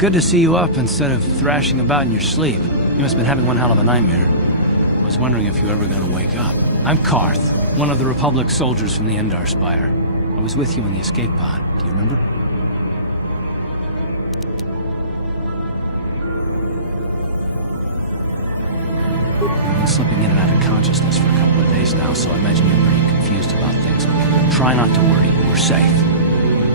good to see you up instead of thrashing about in your sleep. You must have been having one hell of a nightmare. I was wondering if you were ever going to wake up. I'm Karth, one of the Republic soldiers from the Endar Spire. I was with you in the escape pod. Do you remember? I've been slipping in and out of consciousness for a couple of days now, so I imagine you're pretty confused about things. Try not to worry. We're safe.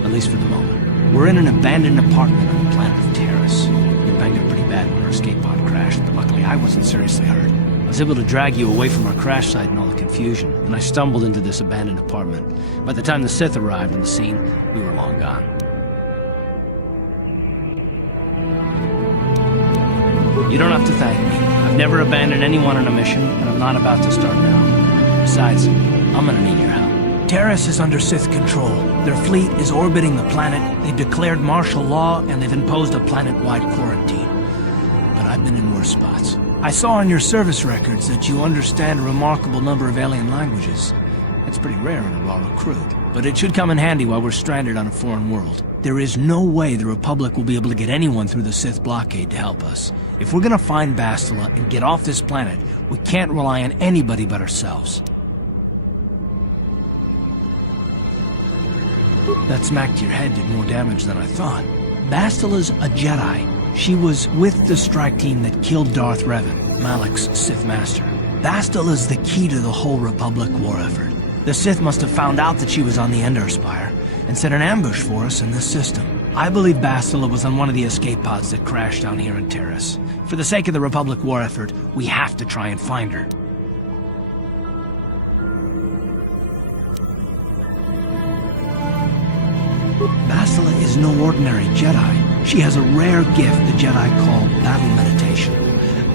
At least for the moment. We're in an abandoned apartment on the planet of Taris. We were banged up pretty bad when our escape pod crashed, but luckily I wasn't seriously hurt. I was able to drag you away from our crash site and all the confusion, and I stumbled into this abandoned apartment. By the time the Sith arrived on the scene, we were long gone. You don't have to thank me. I've never abandoned anyone on a mission, and I'm not about to start now. Besides, I'm gonna need your help. Taris is under Sith control. Their fleet is orbiting the planet, they've declared martial law, and they've imposed a planet-wide quarantine. But I've been in worse spots. I saw on your service records that you understand a remarkable number of alien languages. That's pretty rare in a raw recruit, but it should come in handy while we're stranded on a foreign world. There is no way the Republic will be able to get anyone through the Sith blockade to help us. If we're gonna find Bastila and get off this planet, we can't rely on anybody but ourselves. That smack to your head did more damage than I thought. Bastila's a Jedi. She was with the strike team that killed Darth Revan, Malak's Sith master. Bastila's the key to the whole Republic war effort. The Sith must have found out that she was on the Endar Spire and set an ambush for us in this system. I believe Bastila was on one of the escape pods that crashed down here in Taris. For the sake of the Republic war effort, we have to try and find her. Bastila is no ordinary Jedi. She has a rare gift the Jedi call battle meditation.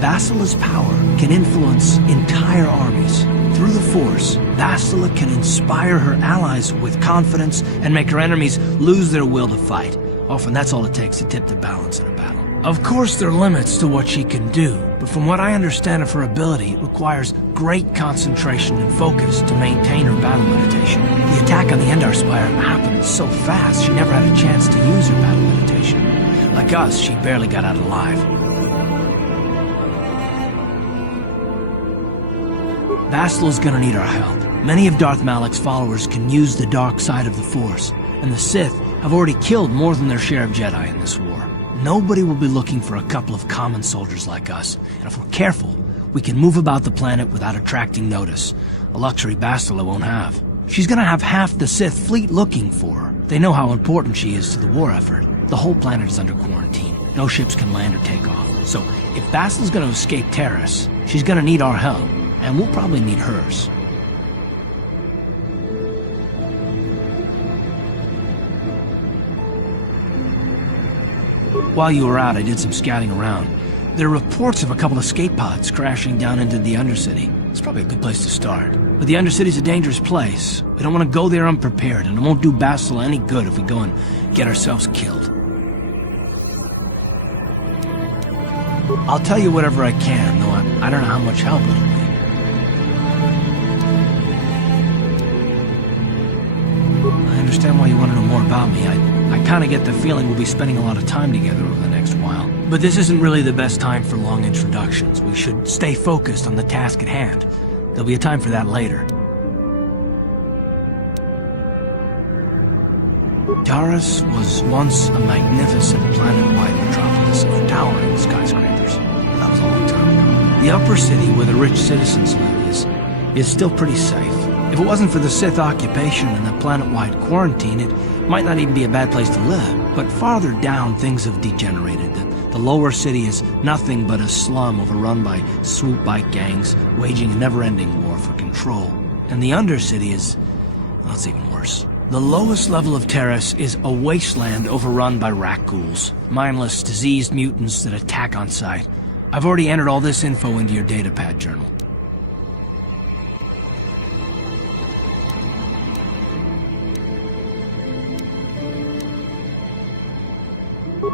Bastila's power can influence entire armies. Through the Force, Bastila can inspire her allies with confidence and make her enemies lose their will to fight. Often that's all it takes to tip the balance in a battle. Of course there are limits to what she can do, but from what I understand of her ability, it requires great concentration and focus to maintain her battle meditation. The attack on the Endar Spire happened so fast she never had a chance to use her battle meditation. Like us, she barely got out alive. Bastila's gonna need our help. Many of Darth Malak's followers can use the dark side of the Force, and the Sith have already killed more than their share of Jedi in this war. Nobody will be looking for a couple of common soldiers like us, and if we're careful, we can move about the planet without attracting notice, a luxury Bastila won't have. She's gonna have half the Sith fleet looking for her. They know how important she is to the war effort. The whole planet is under quarantine. No ships can land or take off. So, if Bastila's gonna escape Taris, she's gonna need our help, and we'll probably need hers. While you were out, I did some scouting around. There are reports of a couple of escape pods crashing down into the Undercity. It's probably a good place to start. But the Undercity's a dangerous place. We don't want to go there unprepared, and it won't do Bastila any good if we go and get ourselves killed. I'll tell you whatever I can, though I don't know how much help it'll be. I understand why you want to know more about me. I kind of get the feeling we'll be spending a lot of time together over the next while. But this isn't really the best time for long introductions. We should stay focused on the task at hand. There'll be a time for that later. Taris was once a magnificent planet-wide metropolis of towering skyscrapers. That was a long time ago. The upper city where the rich citizens live is still pretty safe. If it wasn't for the Sith occupation and the planet-wide quarantine, it might not even be a bad place to live. But farther down, things have degenerated. The lower city is nothing but a slum overrun by swoop bike gangs, waging a never-ending war for control. And the undercity is, well, it's even worse. The lowest level of Taris is a wasteland overrun by rat ghouls, mindless, diseased mutants that attack on sight. I've already entered all this info into your datapad journal.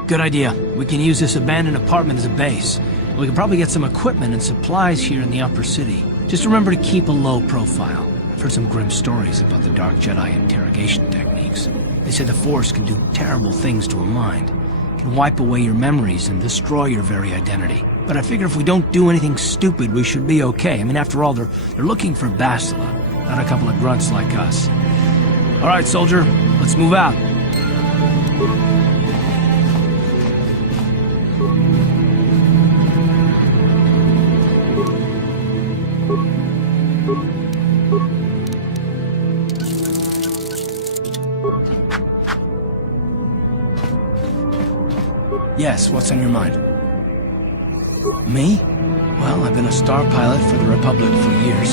Good idea. We can use this abandoned apartment as a base. We can probably get some equipment and supplies here in the upper city. Just remember to keep a low profile. I've heard some grim stories about the Dark Jedi interrogation techniques. They say the Force can do terrible things to a mind. can wipe away your memories and destroy your very identity. But I figure if we don't do anything stupid, we should be okay. I mean, after all, they're looking for Bastila, not a couple of grunts like us. All right, soldier, let's move out. Yes, what's on your mind? Me? Well, I've been a star pilot for the Republic for years.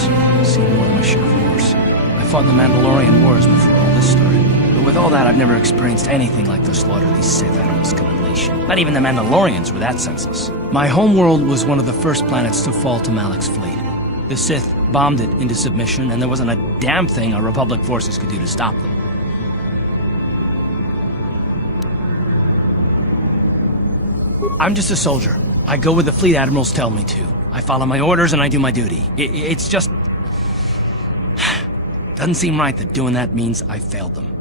Seen more than my share of wars. I fought in the Mandalorian Wars before all this started. But with all that, I've never experienced anything like the slaughter these Sith animals can unleash. Not even the Mandalorians were that senseless. My homeworld was one of the first planets to fall to Malik's fleet. The Sith bombed it into submission, and there wasn't a damn thing our Republic forces could do to stop them. I'm just a soldier. I go where the fleet admirals tell me to. I follow my orders and I do my duty. It's just... doesn't seem right that doing that means I failed them.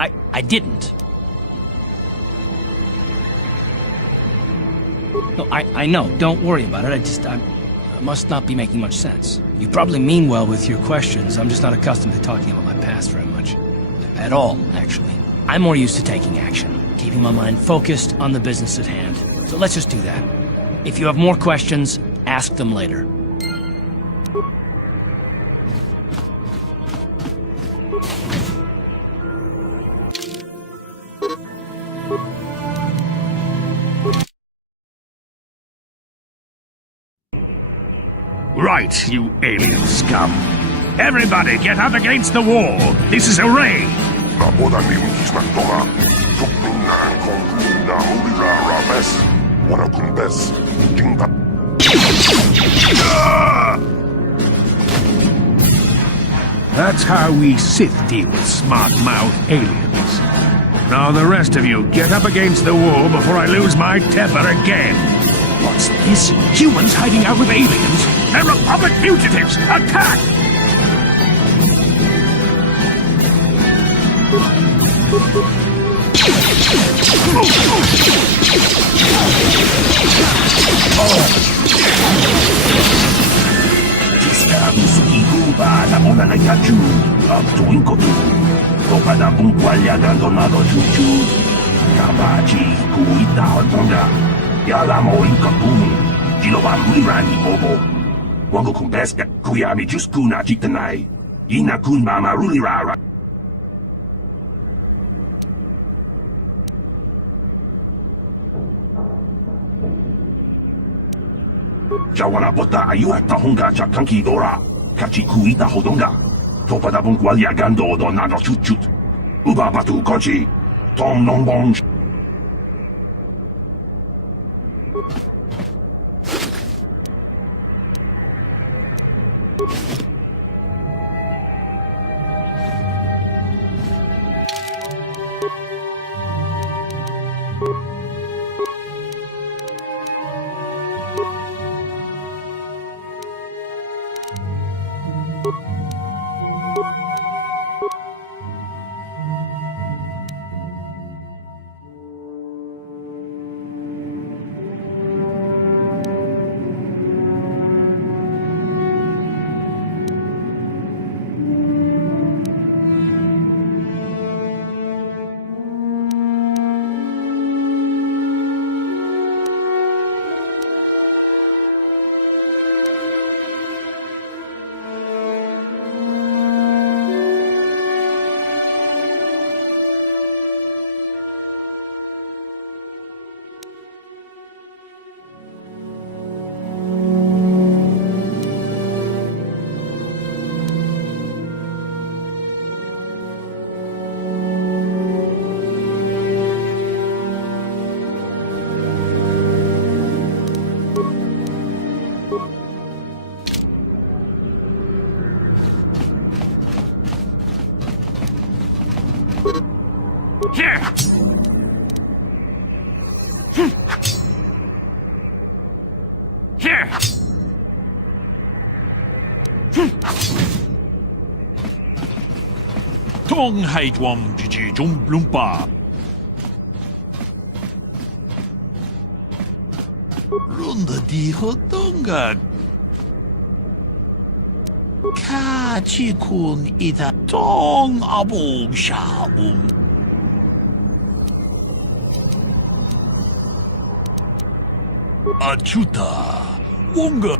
I didn't. No, I know. Don't worry about it. I must not be making much sense. You probably mean well with your questions. I'm just not accustomed to talking about my past very much. At all, actually. I'm more used to taking action, keeping my mind focused on the business at hand. So let's just do that. If you have more questions, ask them later. Right, you alien scum. Everybody get up against the wall. This is a raid. That's how we Sith deal with smart-mouthed aliens. Now the rest of you, get up against the wall before I lose my temper again. What's this? Humans hiding out with aliens? They're Republic fugitives! Attack! Jawala bota ayuha tahonga chakanki dora. Kachi kuita hodonga. Topada bungualia gando do nado chut. Uba batu kochi. Tom non bon. Tong hai wom jiji jum lumpa. Runda di hotonga. Kachikun ita tong abong shaum. Achuta. Wonga.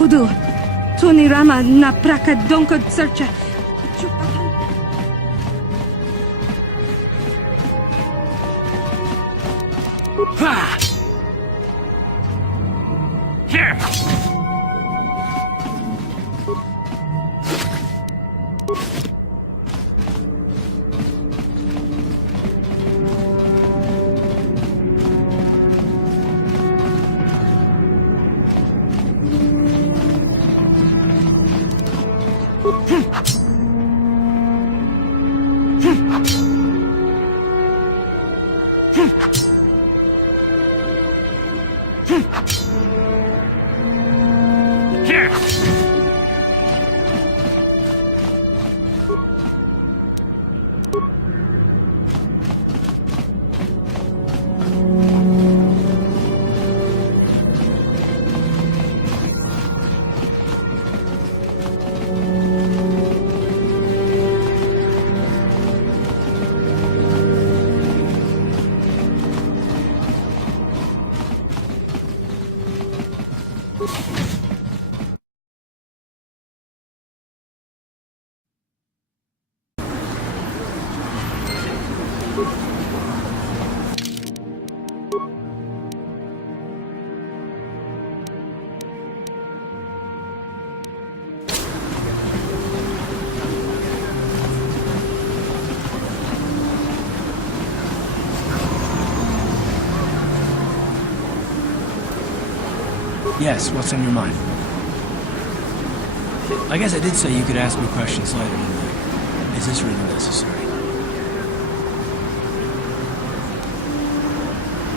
Pudu, Tony Rama na praka donko searcha. Yes, what's on your mind? I guess I did say you could ask me questions later, didn't I? Is this really necessary?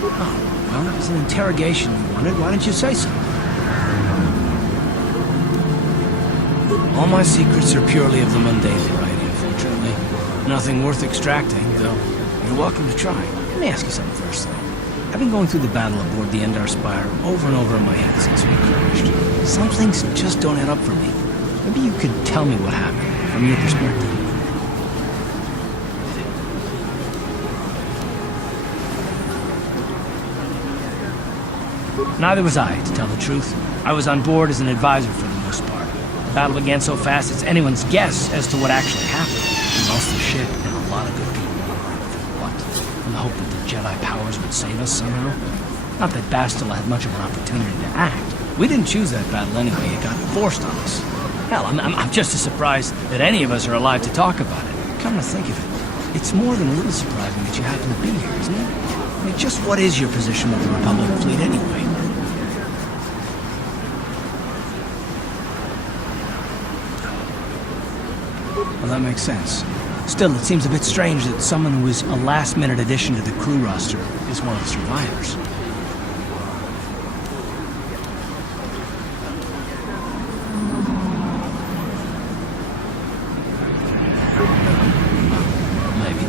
Oh, well, it was an interrogation you wanted. Why didn't you say so? All my secrets are purely of the mundane variety, unfortunately. Nothing worth extracting, though you're welcome to try. Let me ask you something first, though. I've been going through the battle aboard the Endar Spire over and over in my head since we crashed. Some things just don't add up for me. Maybe you could tell me what happened, from your perspective. Neither was I, to tell the truth. I was on board as an advisor for the most part. The battle began so fast it's anyone's guess as to what actually happened. We lost the ship and a lot of good people on the line for what? In the hope that the Jedi powers would save us somehow? Not that Bastila had much of an opportunity to act. We didn't choose that battle anyway, it got forced on us. Hell, I'm just as surprised that any of us are alive to talk about it. Come to think of it, it's more than a little surprising that you happen to be here, isn't it? I mean, just what is your position with the Republic fleet anyway? Well, that makes sense. Still, it seems a bit strange that someone who is a last-minute addition to the crew roster is one of the survivors. Maybe.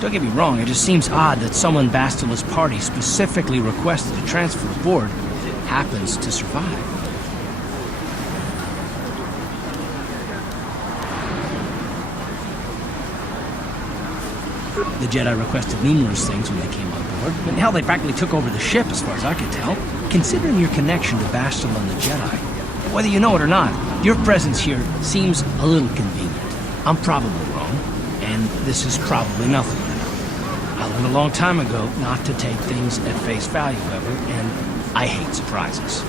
Don't get me wrong, it just seems odd that someone Bastila's party specifically requested to transfer aboard happens to survive. The Jedi requested numerous things when they came on board, but hell, they practically took over the ship as far as I could tell. Considering your connection to Bastila and the Jedi, whether you know it or not, your presence here seems a little convenient. I'm probably wrong, and this is probably nothing. I learned a long time ago not to take things at face value, however, and I hate surprises.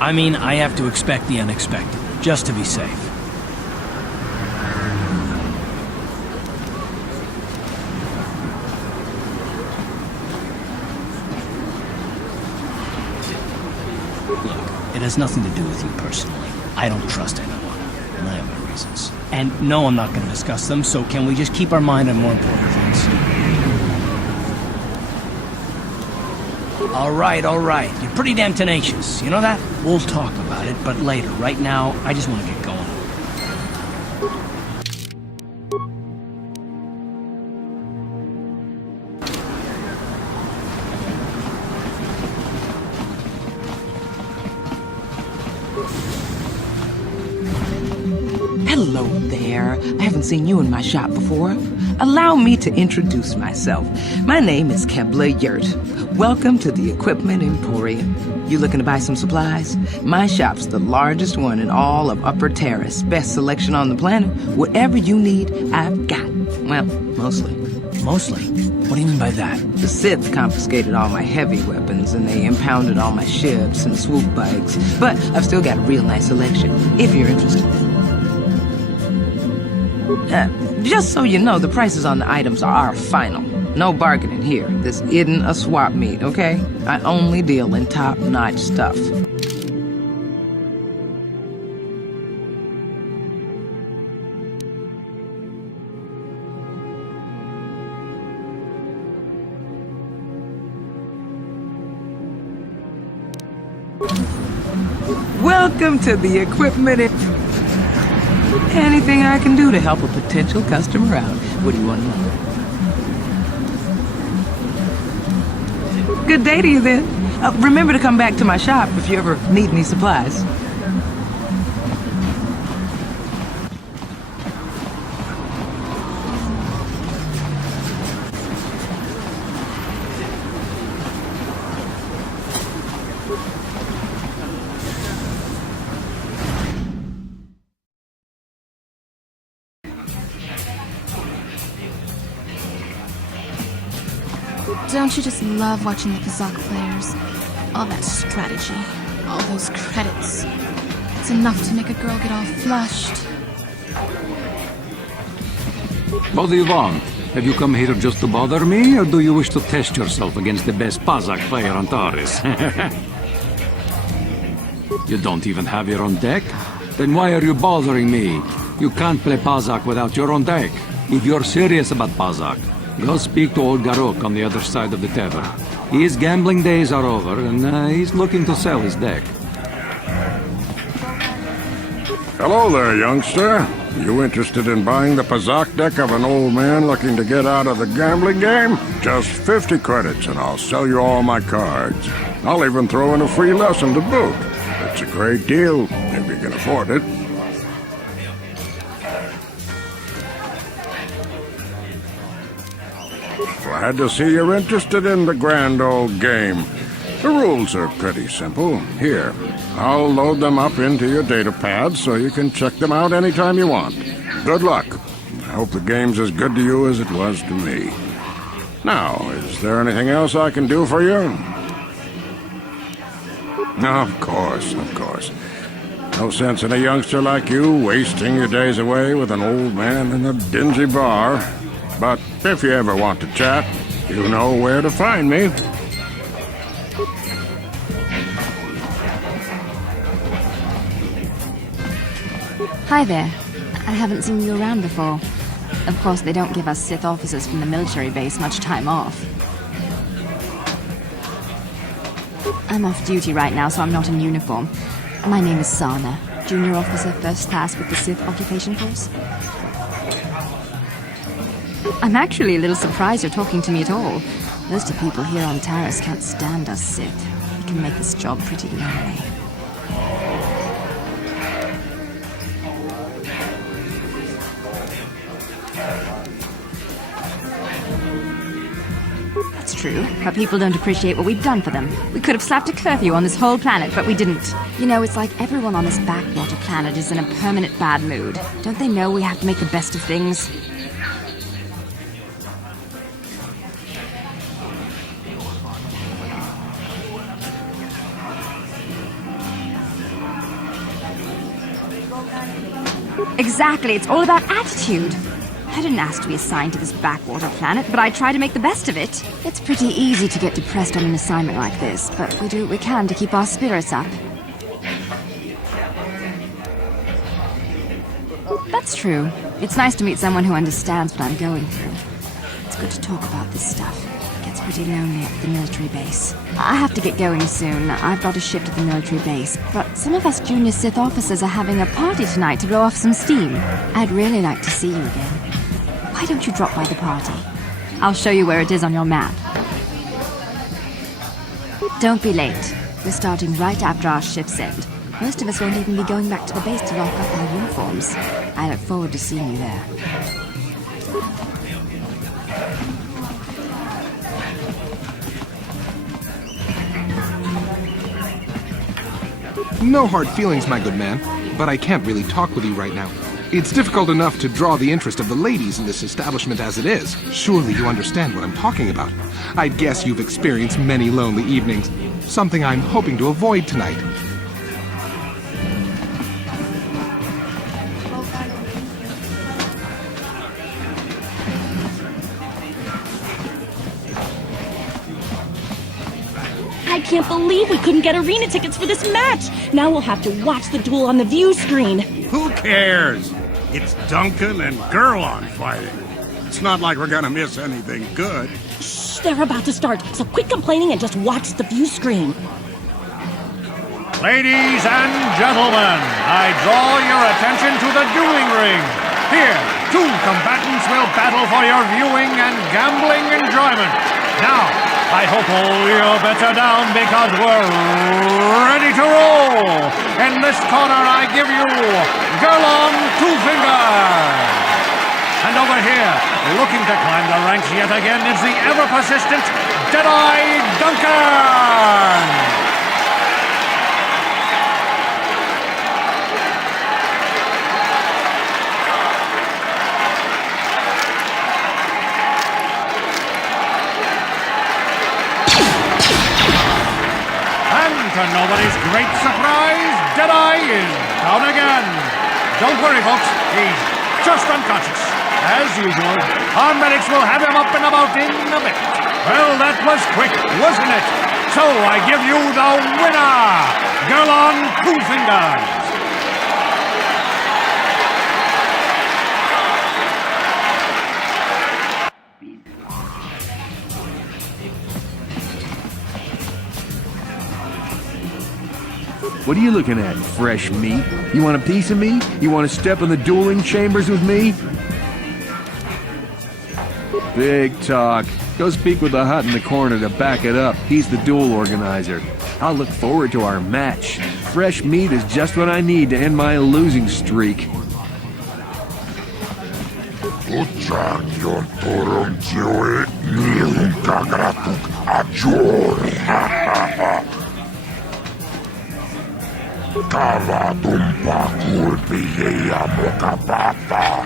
I mean, I have to expect the unexpected, just to be safe. It has nothing to do with you personally. I don't trust anyone, and I have my reasons. And no, I'm not going to discuss them, so can we just keep our mind on more important things? All right. You're pretty damn tenacious. You know that? We'll talk about it, but later. Right now, I just want to get going. Hello there. I haven't seen you in my shop before. Allow me to introduce myself. My name is Kebla Yurt. Welcome to the Equipment Emporium. You looking to buy some supplies? My shop's the largest one in all of Upper Taris. Best selection on the planet. Whatever you need, I've got. Well, mostly. Mostly? What do you mean by that? The Sith confiscated all my heavy weapons, and they impounded all my ships and swoop bikes. But I've still got a real nice selection, if you're interested. Just so you know, the prices on the items are final. No bargaining here. This isn't a swap meet, okay? I only deal in top-notch stuff. Welcome to the Equipment. Anything I can do to help a potential customer out. What do you want to know? Good day to you then. Remember to come back to my shop if you ever need any supplies. Don't you just love watching the Kazakh players? All that strategy, all those credits. It's enough to make a girl get all flushed. What do you want? Have you come here just to bother me, or do you wish to test yourself against the best Kazakh player on Taris? You don't even have your own deck? Then why are you bothering me? You can't play Kazakh without your own deck. If you're serious about Kazakh, go speak to old Garuk on the other side of the tavern. His gambling days are over, and he's looking to sell his deck. Hello there, youngster. You interested in buying the Kazakh deck of an old man looking to get out of the gambling game? Just 50 credits and I'll sell you all my cards. I'll even throw in a free lesson to boot. It's a great deal, if you can afford it. Glad to see you're interested in the grand old game. The rules are pretty simple. Here, I'll load them up into your data pad so you can check them out anytime you want. Good luck. I hope the game's as good to you as it was to me. Now, is there anything else I can do for you? Of course. No sense in a youngster like you wasting your days away with an old man in a dingy bar. But if you ever want to chat, you know where to find me. Hi there. I haven't seen you around before. Of course, they don't give us Sith officers from the military base much time off. I'm off duty right now, so I'm not in uniform. My name is Sarna, junior officer, first class with the Sith occupation force. I'm actually a little surprised you're talking to me at all. Most of the people here on Taris can't stand us Sith. We can make this job pretty lonely. That's true, but people don't appreciate what we've done for them. We could have slapped a curfew on this whole planet, but we didn't. You know, it's like everyone on this backwater planet is in a permanent bad mood. Don't they know we have to make the best of things? Exactly, it's all about attitude. I didn't ask to be assigned to this backwater planet, but I try to make the best of it. It's pretty easy to get depressed on an assignment like this, but we do what we can to keep our spirits up. That's true. It's nice to meet someone who understands what I'm going through. It's good to talk about this stuff. It gets pretty lonely at the military base. I have to get going soon. I've got a shift at the military base. But some of us junior Sith officers are having a party tonight to blow off some steam. I'd really like to see you again. Why don't you drop by the party? I'll show you where it is on your map. Don't be late. We're starting right after our shift's end. Most of us won't even be going back to the base to lock up our uniforms. I look forward to seeing you there. No hard feelings, my good man, but I can't really talk with you right now. It's difficult enough to draw the interest of the ladies in this establishment as it is. Surely you understand what I'm talking about. I guess you've experienced many lonely evenings, something I'm hoping to avoid tonight. I can't believe we couldn't get arena tickets for this match! Now we'll have to watch the duel on the view screen. Who cares? It's Duncan and Gurlon fighting. It's not like we're gonna miss anything good. Shh, they're about to start, so quit complaining and just watch the view screen. Ladies and gentlemen, I draw your attention to the dueling ring. Here, two combatants will battle for your viewing and gambling enjoyment. Now, I hope all your bets are down because we're ready to roll. In this corner, I give you Gurlon Two Fingers. And over here, looking to climb the ranks yet again, is the ever-persistent Deadeye Duncan. To nobody's great surprise, Deadeye is down again. Don't worry, folks. He's just unconscious. As usual, our medics will have him up and about in a bit. Well, that was quick, wasn't it? So I give you the winner, Gurlon Two Fingers. What are you looking at, fresh meat? You want a piece of me? You want to step in the dueling chambers with me? Big talk. Go speak with the hut in the corner to back it up. He's the duel organizer. I'll look forward to our match. Fresh meat is just what I need to end my losing streak. Kavadumpa kulpiyeja mokapapa.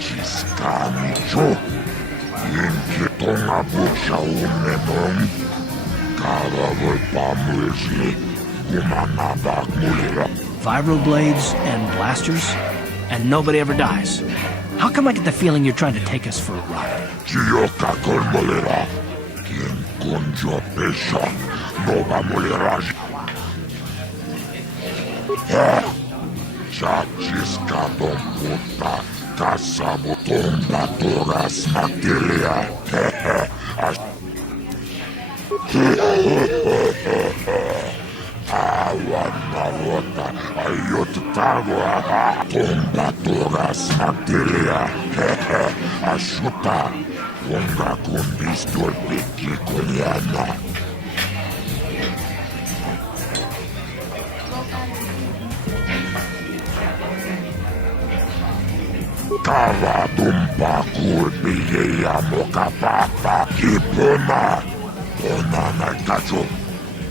Ciskamicho. Jinkitonga buksha unnemon. Kavavulpamulsi. Gumanabak mulira. Vibroblades and blasters, and nobody ever dies. How come I get the feeling you're trying to take us for a ride? Chioka kolmolira. Quien conjo pesha. Nova mulira. Chachiska puta, caçabo tomba toras materia. Awana rota, ayotagua, tomba toras materia. Ashuta, unga kundistor piki konyana. Kavadumpa kulpiyeja mokapapa kipuna. Onana kacho.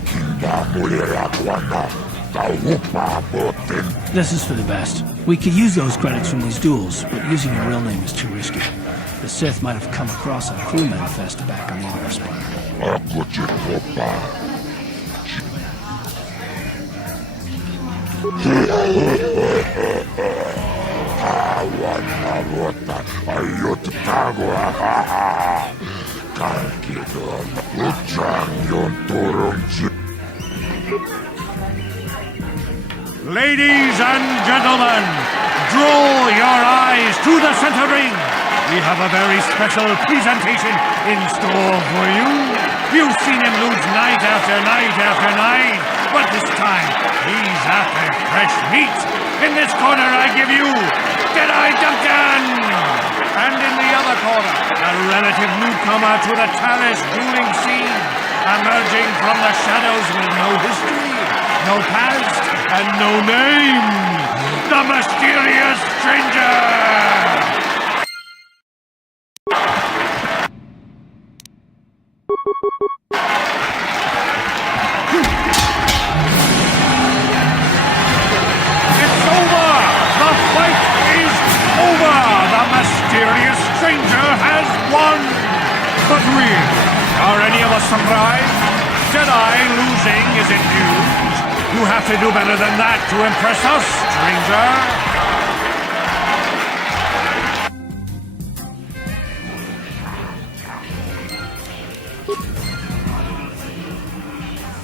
Kimba mulira guana. Taupa boten. This is for the best. We could use those credits from these duels, but using your real name is too risky. The Sith might have come across a crew manifest back on the Empire Spire. Awana ayotagua. Kankidon uchangyon turunchi. Ladies and gentlemen, Draw your eyes to the center ring. We have a very special presentation in store for you. You've seen him lose night after night after night, but this time he's after fresh meat. In this corner I give you Deadeye Duncan! And in the other corner, a relative newcomer to the Taris dueling scene, emerging from the shadows with no history, no past, and no name, the mysterious stranger! It's over! The fight is over! The mysterious stranger has won! But really, are any of us surprised? Deadeye losing isn't news. You have to do better than that to impress us, stranger.